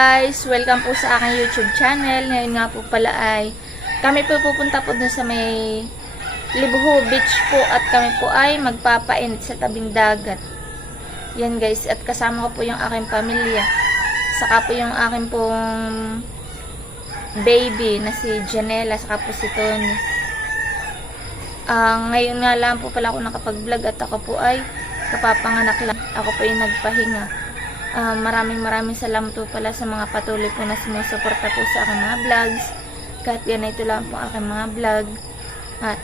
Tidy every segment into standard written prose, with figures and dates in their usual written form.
guys! Welcome po sa aking YouTube channel. Ngayon nga po pala ay kami po pupunta po dun sa may Libuho Beach po at kami po ay magpapainit sa tabing dagat. Yan guys, at kasama ko po yung aking pamilya. Saka po yung aking pong baby na si Janela, saka po si Tony. Ngayon nga lang po pala ako nakapag-vlog at ako po ay kapapanganak lang. Ako po ay nagpahinga. Maraming salamat po pala sa mga patuloy po na sumusuporta po sa aking mga vlogs. Kahit ganito lang po aking mga vlog.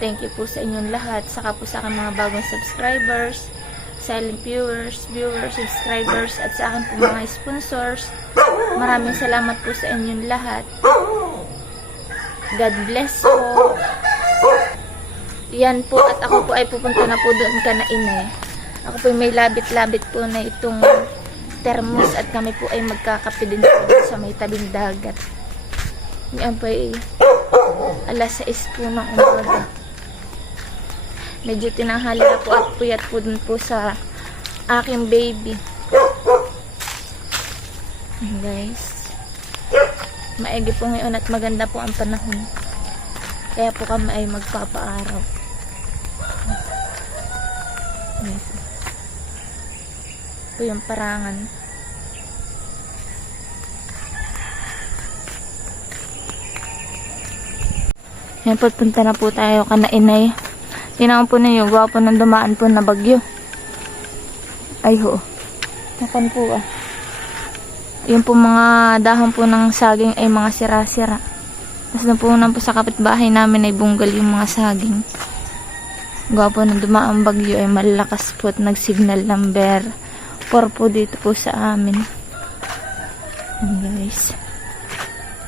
Thank you po sa inyong lahat. Saka po sa aking mga bagong subscribers, silent viewers, subscribers, at sa aking po mga sponsors. Maraming salamat po sa inyong lahat. God bless po. Yan po, at ako po ay pupunta na po doon ka na inay. Ako po may labit-labit po na itong termos at kami po ay magkakape din po sa may tabing dagat. Yan po ay alas 6 po ng umaga. Medyo tinanghali na po at puyat po dun po sa aking baby. Guys, maigi po ngayon at maganda po ang panahon. Kaya po kami ay magpapaaraw. Po yung parangan. Yan po, punta na po tayo kana inay. Tinawag po ninyo, gwapo ng dumaan po na bagyo. Ay ho. Nakan po yung po mga dahon po ng saging ay mga sira-sira. Tapos napunan po sa kapitbahay namin ay bunggal yung mga saging. Gwapo ng dumaan bagyo ay malakas po at nag-signal number 4 po dito po sa amin. And guys,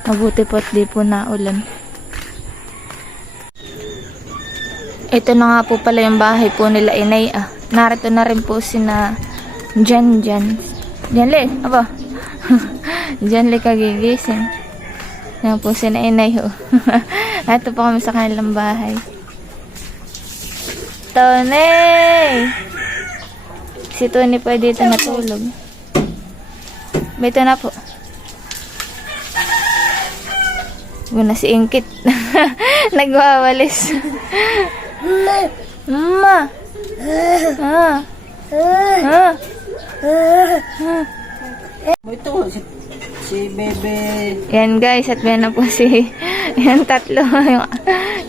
mabuti po at di po naulan. Ito na nga po pala yung bahay po nila inay. Narito na rin po sina Janle, aba. Janle kagigising. Yan po sina inay ho. Ito po kami sa kanilang bahay. Tony! Si Tony po dito natulog. Bito na po. Guna si Ingkit. Nagwawalis. Mama. Ito si Bebe. Yan guys, at yan na po si yan tatlo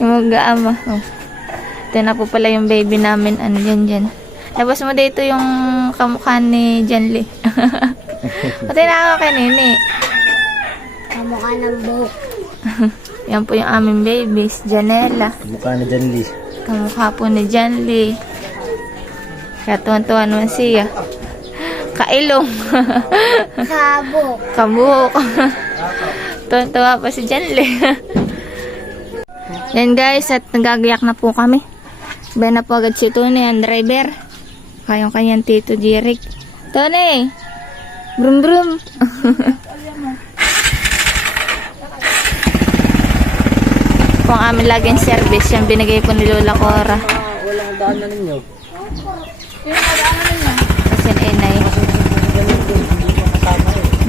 yung mag-aama. Ito na po pala yung baby namin. Ano dyan. Tapos mo dito yung kamukha ni Janly. Pati na ako kanini. Kamukha ng buhok. Yan po yung aming babies. Janela. Kamukha ni Janly. Kamukha po ni Janly. Kaya tuwan-tuwan naman siya. Kailong. Kabuk. Kabuk. Tuwan-tuwa pa si Janly. Yan guys, at nagagayak na po kami. Ba na po agad si Tony, ang driver. Kayong kanyang tito Jeric. Tony! Brum brum! Po ang amin laging service, yung binigay po ni Lola Cora. Walang daan na ninyo. Kasi inay.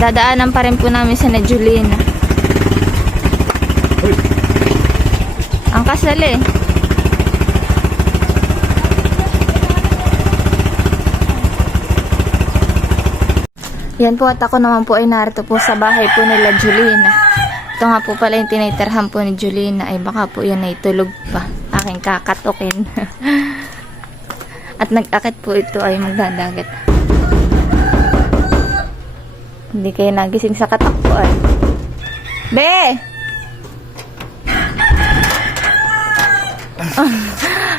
Dadaanan pa rin po namin sa na Julina. Ang kasal eh. Yan po, at ako naman po ay narito po sa bahay po nila Julina. Ito nga po pala yung tinitirhan po ni Julina. Ay baka po yan ay tulog pa. Aking kakatukin. At nag-akit po ito ay magdadagat. Hindi kayo nagising sa katakbo ay. Be!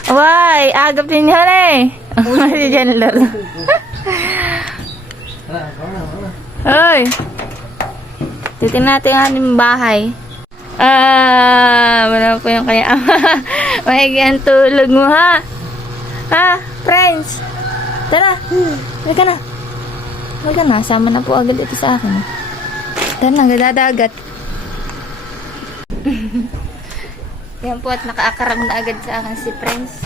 Why? Agap din yan eh. Kasi dyan lalo. Hoy! Titignan natin ang aming bahay. Wala po yung kaya. Maigi ang tulog mo ha. Ha? Friends! Tara! Halika na. Halika na. Sama na po agad ito sa akin. Tara na, gagadagat. Yan po, at nakaakarag na agad sa akin si Friends.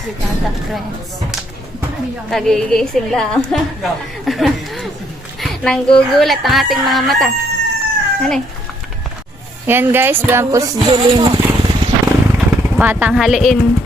Si Tata Friends. Kagigising lang. Nanggugulat ang ating mga mata. Ano eh? Yan guys, buwan po si Julina. Patanghaliin.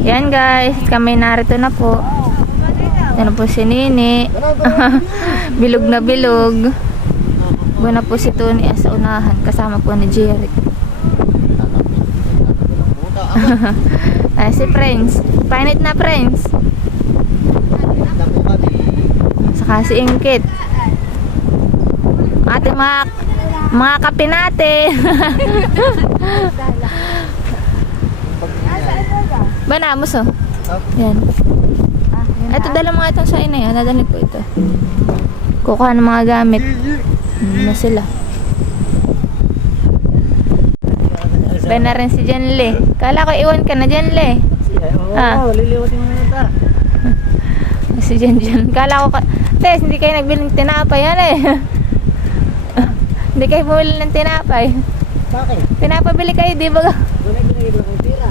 Yan guys, kami narito na po. Yan na po si Nini. Bilog na bilog. Buwan na po si Tony sa unahan. Kasama po ni Jerry. Ay, si Friends. Painit na Friends. Saka si Ingkit. Ating mga kape natin. Banamos oh. Yan. Ito dala mga itong sa inay. Dadalhin po ito. Kukuha ng mga gamit. Na sila. Ba na rin si Janle. Kala ko iwan ka na Janle. Oo, liliwatin mo na ta. Si Jan. Kala ko Tess, hindi kayo nagbiling tinapay. Yan eh. Hindi kayo bumili ng tinapay. Bakit? Pinapabili kayo, di ba? Wala binigay ko ng pira.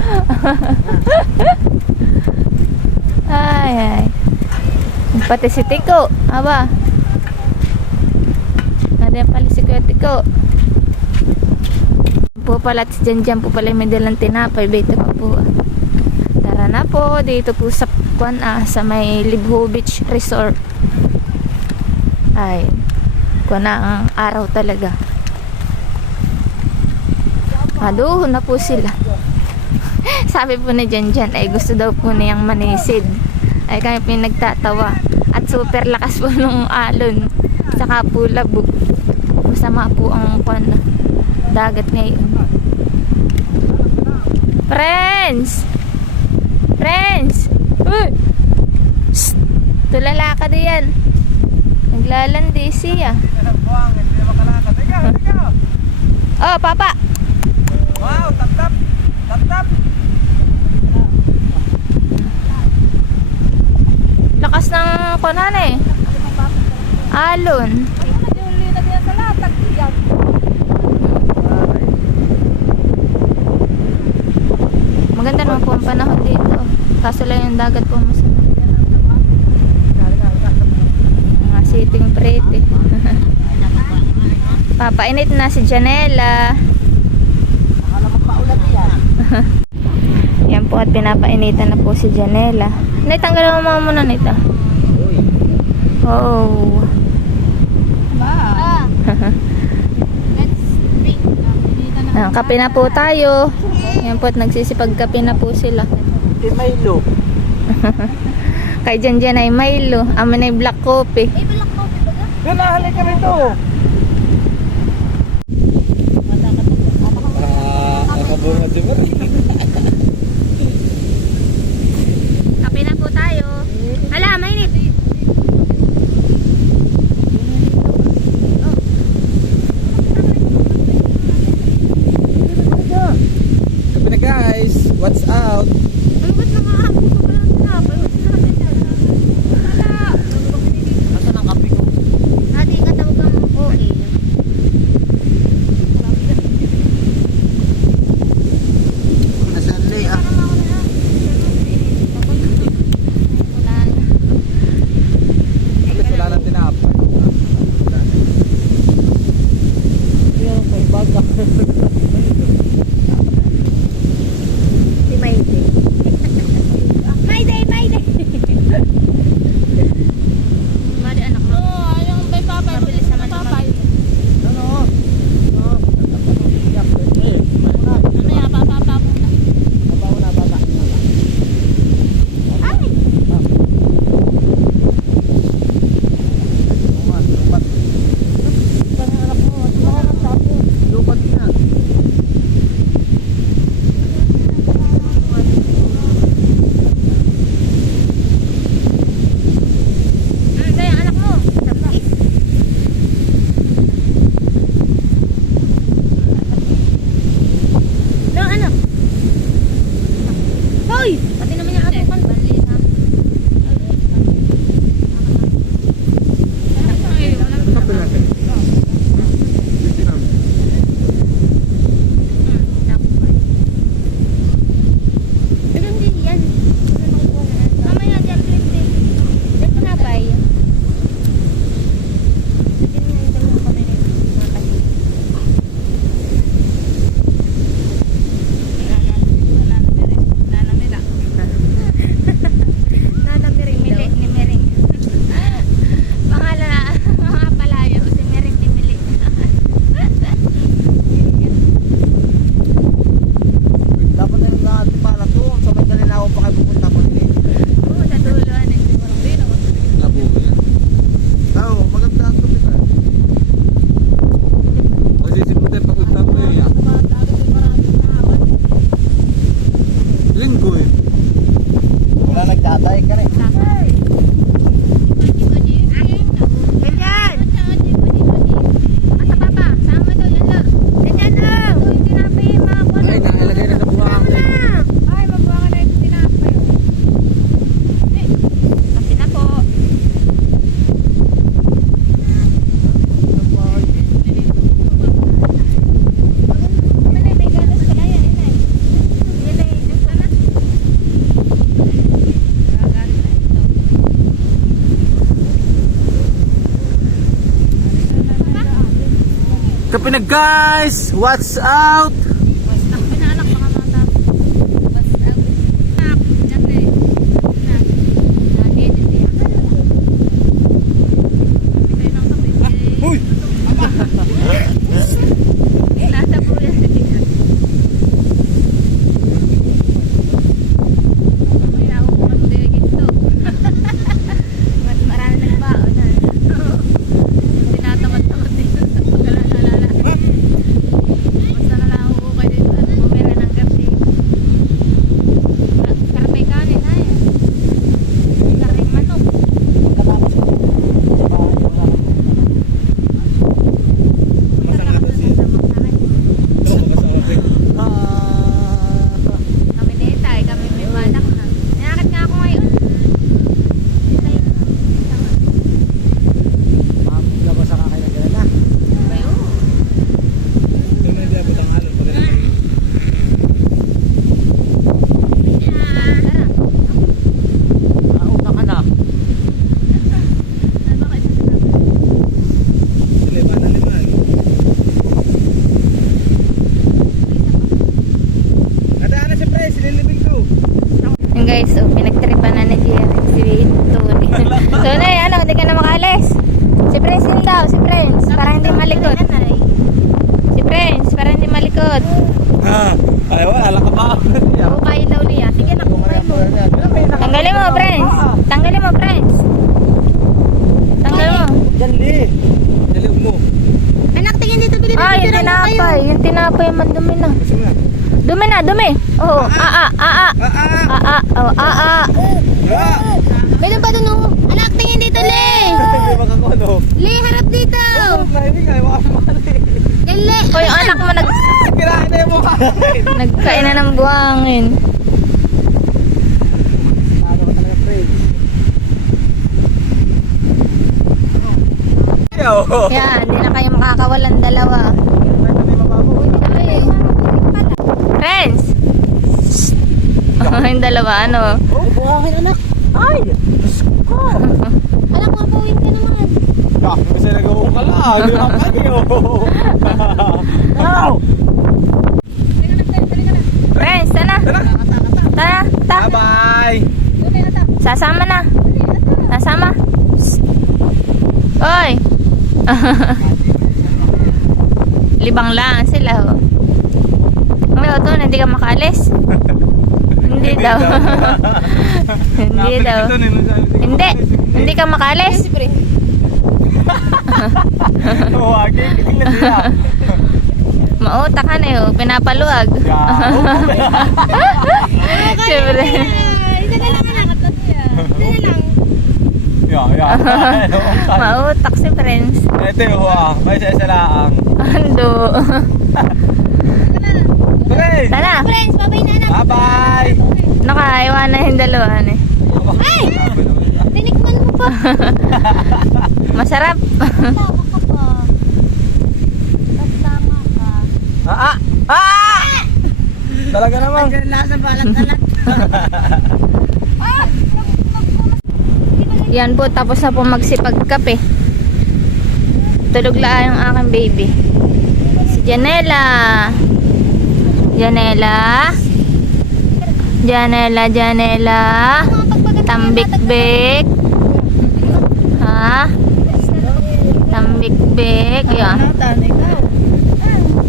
Ay, ay. Pati si Tiko. Aba. Nandiyan pala si Kuya Tiko. Po pala at si Janjan po pala may dalang tinapay. Bete pa po. Tara na po. Dito po sa sa may Libho Beach Resort. Ay. Kuwan na ang araw talaga. Aduho na po sila. Sabi po ni Janjan ay gusto daw po niyang manisid. Ay kami po yung nagtatawa. At super lakas po nung alon. Saka po labog. Masama po ang dagat ngayon. Friends! Friends! Uy! Shhh! Tulala ka diyan. Naglalandi siya. Oh, papa! Wow, tap-tap! Tap-tap! Lakas ng kunan eh. Alon. Maganda naman po ang panahon dito. Kaso lang yung dagat po masama. Mga sitting pretty. Papainit na si Janela. Yan po at pinapainitan na po si Janela. Naitanggal mo muna nito. Oh. Kape na po tayo. Yan po at nagsisipag-kape na po sila. Milo. Kay Janjan ay Milo. Amin ay black coffee. Yan na, halik kami ito! Nakabunga di ba rin? Kape na po tayo. Hala, mainit. Kapi na guys! What's out? Ang ba't nakaabot ko pala ng tinapay? Nasaan ang kape ko? Ate, katawag kang OA. Kapinag guys, what's out? Basta pinaanak mga mata. Basta nak, dati. Na. Lagi din yan. Bigay ng kape. Uy! Nasa po yan. May ako po ang ginto. Mas marami nagbaon. Tinatamad-tamad din sa pagkalalala. Basta na lang ako kayo dito at bumira ng karne. Karne kanin ay. Karne manok. Pagkatapos ko. Kami neta eh, kami may banak na. Nanakit nga ako ngayon. Labas sa kakailan na. Bayo. Doon na hindi abot ang alon. Tara. Una ka na. Ano ba kayo sa Liman na liman. Nadaan na siya pre, sililibing ko. Yung guys, so pinagtripan na ni Jerry si Tony. Tony, ano, hindi ka na makalis. Si Prince yun daw, si Prince. Para hindi malikot. Si Prince, para hindi malikot. Ha? Ay, wala ka ba? Bukay daw niya. Sige na, bukay mo. Tanggalin mo, Prince. Tanggalin mo, Prince. Tanggalin mo. Diyan li. Daliw mo. Anak, tingin dito, bilhin Ah, natin. yung tinapay. Yung tinapay man dumi na. Gusto mo na? Dumi na, dumi. Oo, Oh, Ah! Meron pa dun, oh. Anak, tingin dito, Le. Hindi makakono. Le, harap dito. Nahimik ay makamali. Le. O, yung anak mo Kirain na yung mukha. nagkain na ng buhangin. Ano ka talaga, friends? Yo. Yan, hindi na kayo makakawalan dalawa. Ay. Friends! Yung dalawa, ano? Oh, buhangin anak. Ay! Diyos ko. Anak, mapawin ka naman. Kasi nag-uong ka lang. Hindi ka kayo. Wow! Friends, tara. Tara, ta. Bye-bye. Sasama na. Sasama. Oy! Libang lang sila, oh. Ano to, hindi ka makalis? Hindi daw. Hindi daw. Hindi ka makalis? Huwagi, kiting na sila. Mauta ka na yun, pinapaluag. Siyempre. Yeah. Mautak si Prince. Ito yung may isa lang. Ando. Friends! Tara. Friends, babay na anak. Bye-bye! Nakaiwan na yung dalawa eh. Ay! Tinikman mo pa. Masarap. Tama ka pa. Tama ka. Talaga naman. Nasa balat-alat. Yan po, tapos na po magsipagkape. Tulog lang yung aking baby. Si Janela. Janela. Tambik-bik. Ha? Tambik-bik. Yan.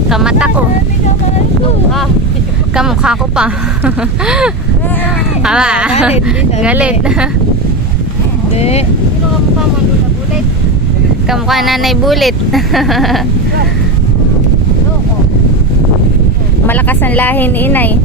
Kamata ko. Kamukha ko pa. Aba. Galit. Sino ka mukha mo? Lula Bulit. Kamukha nanay Bulit. Loko. Malakas ang lahi ni inay.